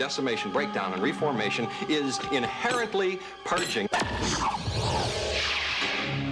Decimation, breakdown, and reformation is inherently purging.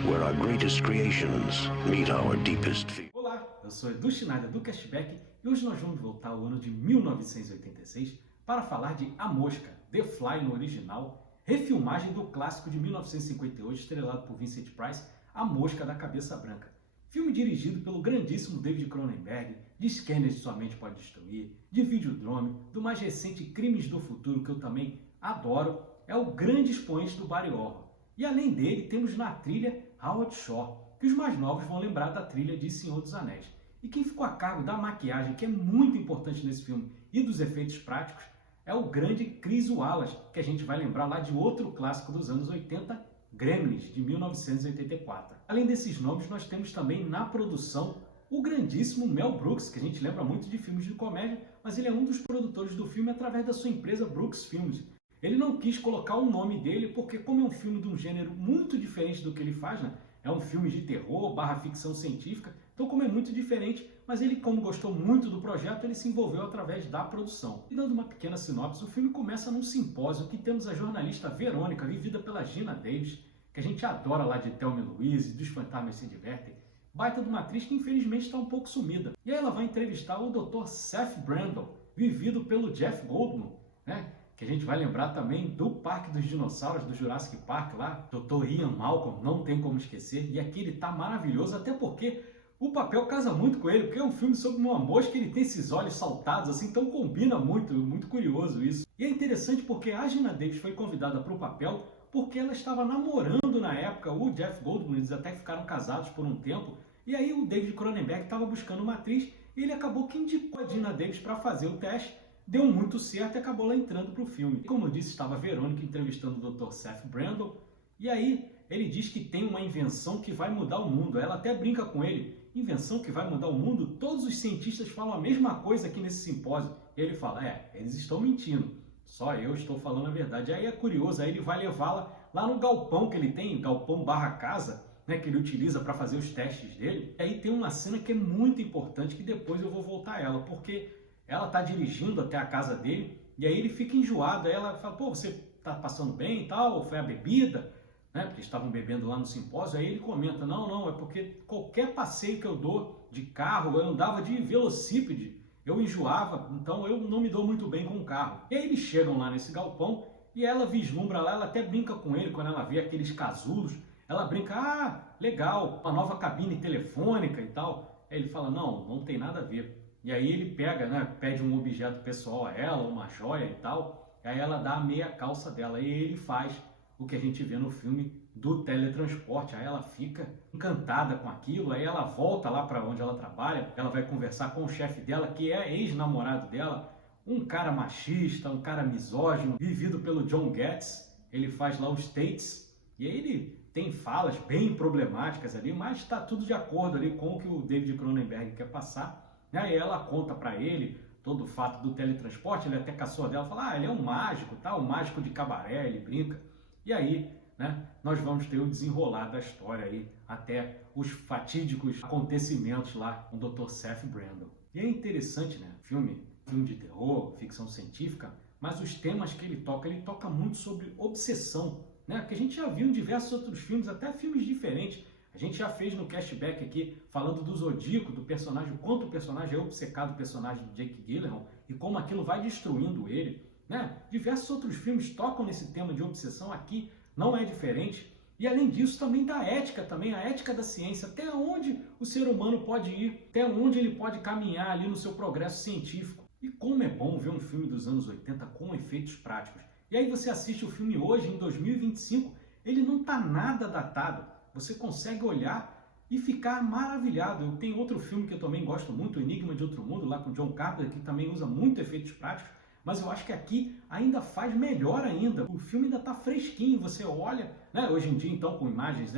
Where our greatest creations meet our deepest fears. Olá, eu sou Edu Schneider do Cashback e hoje nós vamos voltar ao ano de 1986 para falar de A Mosca, The Fly no original, refilmagem do clássico de 1958 estrelado por Vincent Price, A Mosca da Cabeça Branca. Filme dirigido pelo grandíssimo David Cronenberg, de Scanners de Sua Mente Pode Destruir, de Videodrome, do mais recente Crimes do Futuro, que eu também adoro, é o grande expoente do body horror. E além dele, temos na trilha Howard Shore, que os mais novos vão lembrar da trilha de Senhor dos Anéis. E quem ficou a cargo da maquiagem, que é muito importante nesse filme, e dos efeitos práticos, é o grande Chris Wallace, que a gente vai lembrar lá de outro clássico dos anos 80, Gremlins, de 1984. Além desses nomes, nós temos também na produção o grandíssimo Mel Brooks, que a gente lembra muito de filmes de comédia, mas ele é um dos produtores do filme através da sua empresa Brooks Films. Ele não quis colocar o nome dele porque, como é um filme de um gênero muito diferente do que ele faz, né? É um filme de terror / ficção científica, então como é muito diferente, mas ele, como gostou muito do projeto, ele se envolveu através da produção. E dando uma pequena sinopse, o filme começa num simpósio que temos a jornalista Verônica, vivida pela Geena Davis, que a gente adora lá de Thelma e Louise, dos Fantasmas Se Divertem, baita de uma atriz que infelizmente está um pouco sumida. E aí ela vai entrevistar o Dr. Seth Brundle, vivido pelo Jeff Goldblum, né? Que a gente vai lembrar também do Parque dos Dinossauros, do Jurassic Park lá, Dr. Ian Malcolm, não tem como esquecer, e aqui ele tá maravilhoso, até porque o papel casa muito com ele, porque é um filme sobre uma mosca, ele tem esses olhos saltados assim, então combina muito, muito curioso isso. E é interessante porque a Geena Davis foi convidada para o papel porque ela estava namorando na época o Jeff Goldblum, eles até ficaram casados por um tempo, e aí o David Cronenberg estava buscando uma atriz, e ele acabou que indicou a Geena Davis para fazer o teste. Deu muito certo e acabou lá entrando para o filme. Como eu disse, estava a Verônica entrevistando o Dr. Seth Brundle, e aí ele diz que tem uma invenção que vai mudar o mundo. Ela até brinca com ele, invenção que vai mudar o mundo? Todos os cientistas falam a mesma coisa aqui nesse simpósio. E ele fala, eles estão mentindo, só eu estou falando a verdade. Aí é curioso, aí ele vai levá-la lá no galpão que ele tem, galpão / casa, né, que ele utiliza para fazer os testes dele. E aí tem uma cena que é muito importante, que depois eu vou voltar a ela, porque ela está dirigindo até a casa dele, e aí ele fica enjoado, aí ela fala, pô, você está passando bem e tal, ou foi a bebida? Né? Porque estavam bebendo lá no simpósio, aí ele comenta, não, é porque qualquer passeio que eu dou de carro, eu andava de velocípede, eu enjoava, então eu não me dou muito bem com o carro. E aí eles chegam lá nesse galpão, e ela vislumbra lá, ela até brinca com ele, quando ela vê aqueles casulos, ela brinca, legal, uma nova cabine telefônica e tal. Aí ele fala, não tem nada a ver. E aí ele pega, né, pede um objeto pessoal a ela, uma joia e tal, e aí ela dá a meia calça dela, e ele faz o que a gente vê no filme do teletransporte. Aí ela fica encantada com aquilo, aí ela volta lá para onde ela trabalha, ela vai conversar com o chefe dela, que é ex-namorado dela, um cara machista, um cara misógino, vivido pelo John Getz. Ele faz lá os States, e aí ele tem falas bem problemáticas ali, mas está tudo de acordo ali com o que o David Cronenberg quer passar. Aí ela conta para ele todo o fato do teletransporte, ele até caçou dela, fala, ele é um mágico, tá? Um mágico de cabaré, ele brinca. E aí, né, nós vamos ter o desenrolar da história aí, até os fatídicos acontecimentos lá com o Dr. Seth Brundle. E é interessante, né, filme de terror, ficção científica, mas os temas que ele toca muito sobre obsessão, né, que a gente já viu em diversos outros filmes, até filmes diferentes. A gente já fez no Cashback aqui, falando do Zodíaco, do personagem, o quanto o personagem é obcecado, o personagem de Jake Gyllenhaal, e como aquilo vai destruindo ele, né? Diversos outros filmes tocam nesse tema de obsessão, aqui não é diferente. E além disso, também da ética, também a ética da ciência, até onde o ser humano pode ir, até onde ele pode caminhar ali no seu progresso científico. E como é bom ver um filme dos anos 80 com efeitos práticos. E aí você assiste o filme hoje, em 2025, ele não está nada datado. Você consegue olhar e ficar maravilhado. Eu tenho outro filme que eu também gosto muito, Enigma de Outro Mundo, lá com John Carpenter, que também usa muito efeitos práticos, mas eu acho que aqui ainda faz melhor ainda. O filme ainda está fresquinho, você olha, né? Hoje em dia então com imagens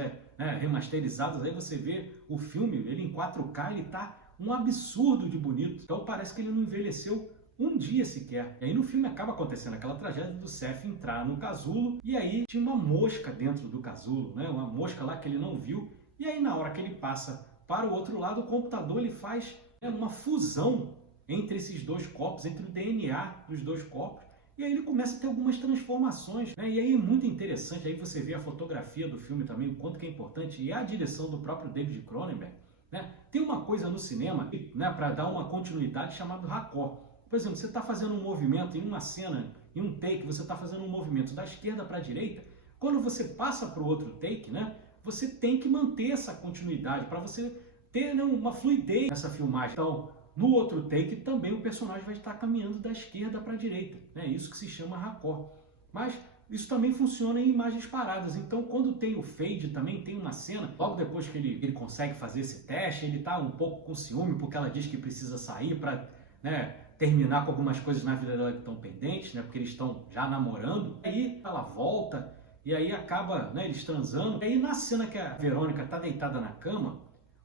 remasterizadas, aí você vê o filme, ele em 4K, ele está um absurdo de bonito. Então parece que ele não envelheceu um dia sequer. E aí no filme acaba acontecendo aquela tragédia do Seth entrar no casulo, e aí tinha uma mosca dentro do casulo, né? Uma mosca lá que ele não viu, e aí na hora que ele passa para o outro lado, o computador ele faz uma fusão entre esses dois corpos, entre o DNA dos dois corpos, E aí ele começa a ter algumas transformações, né? E aí é muito interessante, aí você vê a fotografia do filme também, o quanto que é importante, e a direção do próprio David Cronenberg, né? Tem uma coisa no cinema, né, para dar uma continuidade chamada raccord. Por exemplo, você está fazendo um movimento em uma cena, em um take, você está fazendo um movimento da esquerda para a direita, quando você passa para o outro take, né, você tem que manter essa continuidade para você ter, né, uma fluidez nessa filmagem. Então, no outro take também o personagem vai estar caminhando da esquerda para a direita, né? Isso que se chama raccord. Mas isso também funciona em imagens paradas. Então, quando tem o fade, também tem uma cena, logo depois que ele consegue fazer esse teste, ele está um pouco com ciúme, porque ela diz que precisa sair para, né, terminar com algumas coisas na vida dela que estão pendentes, né, porque eles estão já namorando. Aí ela volta e aí acaba, né, eles transando. E aí na cena que a Verônica está deitada na cama,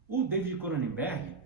o David Cronenberg,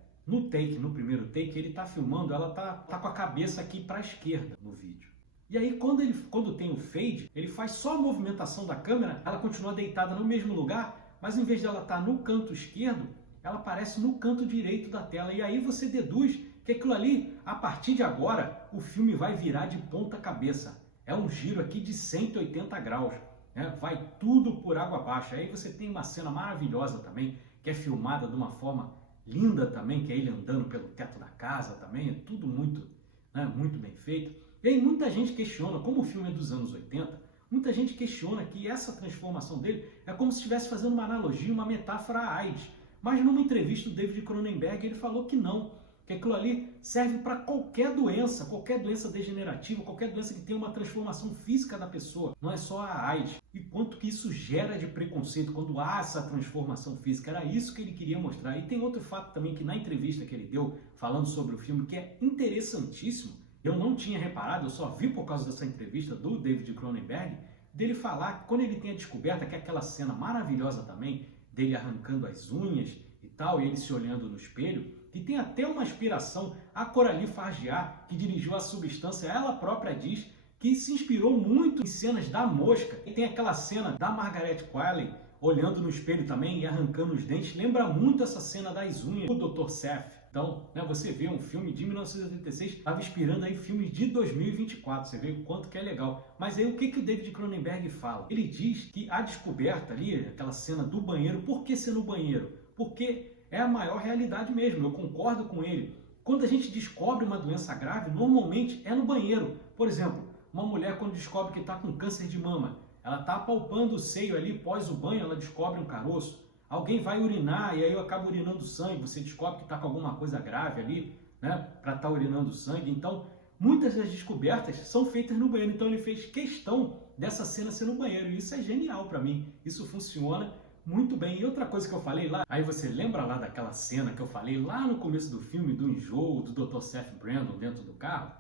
no primeiro take, ele está filmando, ela tá com a cabeça aqui para a esquerda no vídeo. E aí quando tem o fade, ele faz só a movimentação da câmera, ela continua deitada no mesmo lugar, mas em vez de ela estar no canto esquerdo, ela aparece no canto direito da tela. E aí você deduz que aquilo ali, a partir de agora, o filme vai virar de ponta cabeça. É um giro aqui de 180 graus, né? Vai tudo por água abaixo. Aí você tem uma cena maravilhosa também, que é filmada de uma forma linda também, que é ele andando pelo teto da casa também, é tudo muito, né, muito bem feito. E aí muita gente questiona, como o filme é dos anos 80, muita gente questiona que essa transformação dele é como se estivesse fazendo uma analogia, uma metáfora à AIDS. Mas numa entrevista do David Cronenberg ele falou que não, que aquilo ali serve para qualquer doença degenerativa, qualquer doença que tenha uma transformação física da pessoa, não é só a AIDS. E quanto que isso gera de preconceito quando há essa transformação física, era isso que ele queria mostrar. E tem outro fato também que na entrevista que ele deu, falando sobre o filme, que é interessantíssimo, eu não tinha reparado, eu só vi por causa dessa entrevista do David Cronenberg, dele falar que quando ele tem a descoberta, que é aquela cena maravilhosa também, dele arrancando as unhas e tal, e ele se olhando no espelho, que tem até uma inspiração a Coralie Fargeat, que dirigiu A Substância, ela própria diz que se inspirou muito em cenas da Mosca. E tem aquela cena da Margaret Qualley olhando no espelho também e arrancando os dentes, lembra muito essa cena das unhas do Dr. Seth. Então, né, você vê um filme de 1986, estava inspirando aí filmes de 2024, você vê o quanto que é legal. Mas aí o que o David Cronenberg fala? Ele diz que a descoberta ali, aquela cena do banheiro, por que ser no banheiro? Porque é a maior realidade mesmo, eu concordo com ele. Quando a gente descobre uma doença grave, normalmente é no banheiro. Por exemplo, uma mulher quando descobre que está com câncer de mama, ela está apalpando o seio ali, pós o banho, ela descobre um caroço. Alguém vai urinar e aí eu acabo urinando sangue, você descobre que está com alguma coisa grave ali, né, para estar urinando sangue. Então, muitas das descobertas são feitas no banheiro. Então ele fez questão dessa cena ser no banheiro. E isso é genial para mim, isso funciona muito bem. E outra coisa que eu falei lá, aí você lembra lá daquela cena que eu falei lá no começo do filme, do enjoo do Dr. Seth Brandon dentro do carro?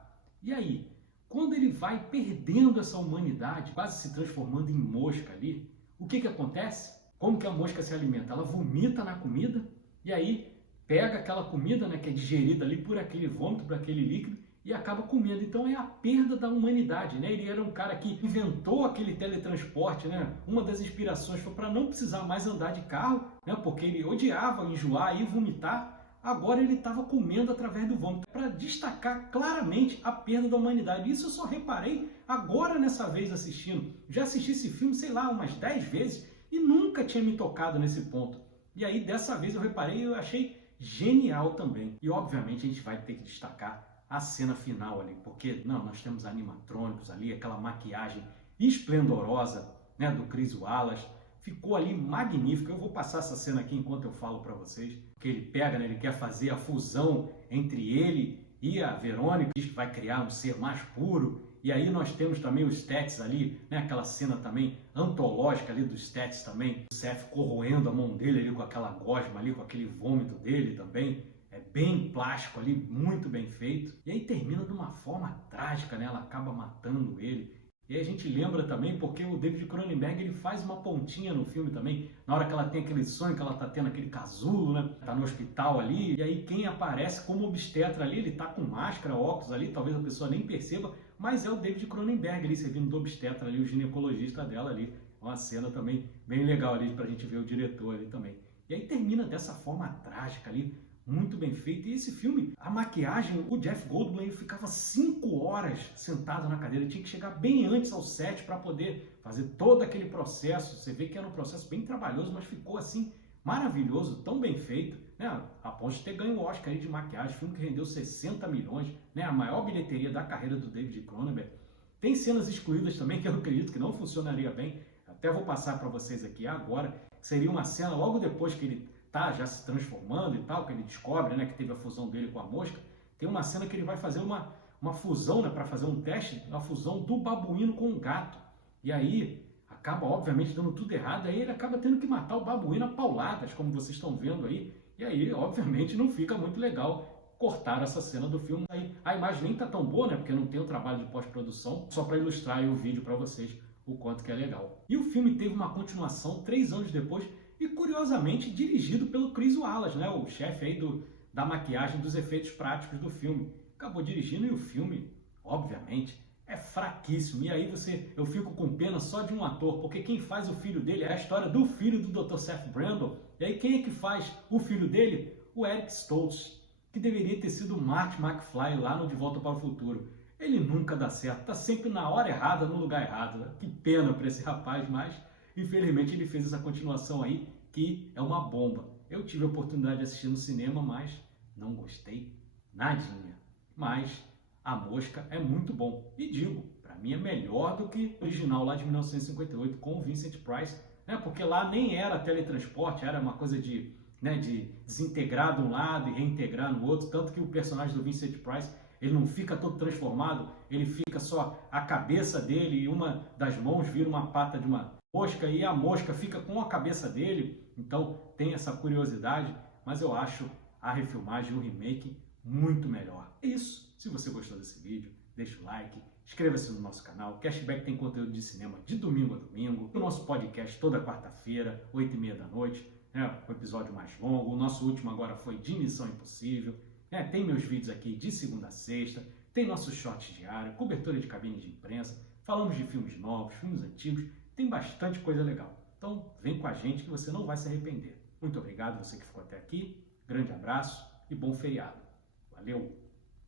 E aí, quando ele vai perdendo essa humanidade, quase se transformando em mosca ali, o que acontece? Como que a mosca se alimenta? Ela vomita na comida e aí pega aquela comida, né, que é digerida ali por aquele vômito, por aquele líquido, e acaba comendo. Então é a perda da humanidade, né? Ele era um cara que inventou aquele teletransporte, né? Uma das inspirações foi para não precisar mais andar de carro, né? Porque ele odiava enjoar e vomitar. Agora ele estava comendo através do vômito, para destacar claramente a perda da humanidade. Isso eu só reparei agora nessa vez assistindo. Já assisti esse filme, sei lá, umas 10 vezes e nunca tinha me tocado nesse ponto. E aí dessa vez eu reparei e eu achei genial também. E obviamente a gente vai ter que destacar a cena final ali, porque não, nós temos animatrônicos ali, aquela maquiagem esplendorosa, né, do Chris Wallace, ficou ali magnífico. Eu vou passar essa cena aqui enquanto eu falo para vocês, que ele pega, né, ele quer fazer a fusão entre ele e a Verônica, diz que vai criar um ser mais puro. E aí nós temos também os Stats ali, né, aquela cena também antológica ali dos Stats também, o Seth corroendo a mão dele ali com aquela gosma ali, com aquele vômito dele também. É bem plástico ali, muito bem feito. E aí termina de uma forma trágica, né? Ela acaba matando ele. E aí a gente lembra também porque o David Cronenberg ele faz uma pontinha no filme também. Na hora que ela tem aquele sonho, que ela tá tendo aquele casulo, né? Tá no hospital ali. E aí quem aparece como obstetra ali, ele tá com máscara, óculos ali, talvez a pessoa nem perceba, mas é o David Cronenberg ali, servindo do obstetra ali, o ginecologista dela ali. É uma cena também bem legal ali pra gente ver o diretor ali também. E aí termina dessa forma trágica ali, muito bem feito. E esse filme, a maquiagem, o Jeff Goldblum ele ficava 5 horas sentado na cadeira, ele tinha que chegar bem antes ao set para poder fazer todo aquele processo. Você vê que era um processo bem trabalhoso, mas ficou assim maravilhoso, tão bem feito, né? A ponto de ter ganho o Oscar aí de maquiagem, filme que rendeu 60 milhões, né? A maior bilheteria da carreira do David Cronenberg. Tem cenas excluídas também que eu acredito que não funcionaria bem. Até vou passar para vocês aqui agora. Seria uma cena logo depois que ele tá já se transformando e tal, que ele descobre, né, que teve a fusão dele com a mosca. Tem uma cena que ele vai fazer uma fusão, né, para fazer um teste, a fusão do babuíno com o gato. E aí acaba, obviamente, dando tudo errado. Aí ele acaba tendo que matar o babuíno a pauladas, como vocês estão vendo aí. E aí, obviamente, não fica muito legal cortar essa cena do filme. Aí a imagem nem tá tão boa, né, porque não tem o trabalho de pós-produção, só para ilustrar aí o vídeo para vocês, o quanto que é legal. E o filme teve uma continuação 3 anos depois e, curiosamente, dirigido pelo Chris Wallace, né, o chefe aí da maquiagem, dos efeitos práticos do filme. Acabou dirigindo e o filme, obviamente, é fraquíssimo. E aí eu fico com pena só de um ator, porque quem faz o filho dele é a história do filho do Dr. Seth Brundle. E aí quem é que faz o filho dele? O Eric Stoltz, que deveria ter sido o Marty McFly lá no De Volta para o Futuro. Ele nunca dá certo, tá sempre na hora errada, no lugar errado. Que pena para esse rapaz, mas infelizmente ele fez essa continuação aí, que é uma bomba. Eu tive a oportunidade de assistir no cinema, mas não gostei nadinha. Mas A Mosca é muito bom. E digo, para mim é melhor do que o original lá de 1958 com o Vincent Price, né? Porque lá nem era teletransporte, era uma coisa de desintegrar de um lado e reintegrar no outro, tanto que o personagem do Vincent Price, ele não fica todo transformado, ele fica só a cabeça dele e uma das mãos vira uma pata de uma mosca e a mosca fica com a cabeça dele. Então tem essa curiosidade, mas eu acho a refilmagem, o remake, muito melhor. É isso. Se você gostou desse vídeo, deixa o like, inscreva-se no nosso canal. O Cashback tem conteúdo de cinema de domingo a domingo. O nosso podcast toda quarta-feira, 8h30 da noite. O episódio mais longo. O nosso último agora foi de Missão Impossível. Tem meus vídeos aqui de segunda a sexta. Tem nossos shorts diários, cobertura de cabine de imprensa. Falamos de filmes novos, filmes antigos. Tem bastante coisa legal. Então vem com a gente que você não vai se arrepender. Muito obrigado você que ficou até aqui. Grande abraço e bom feriado. Valeu!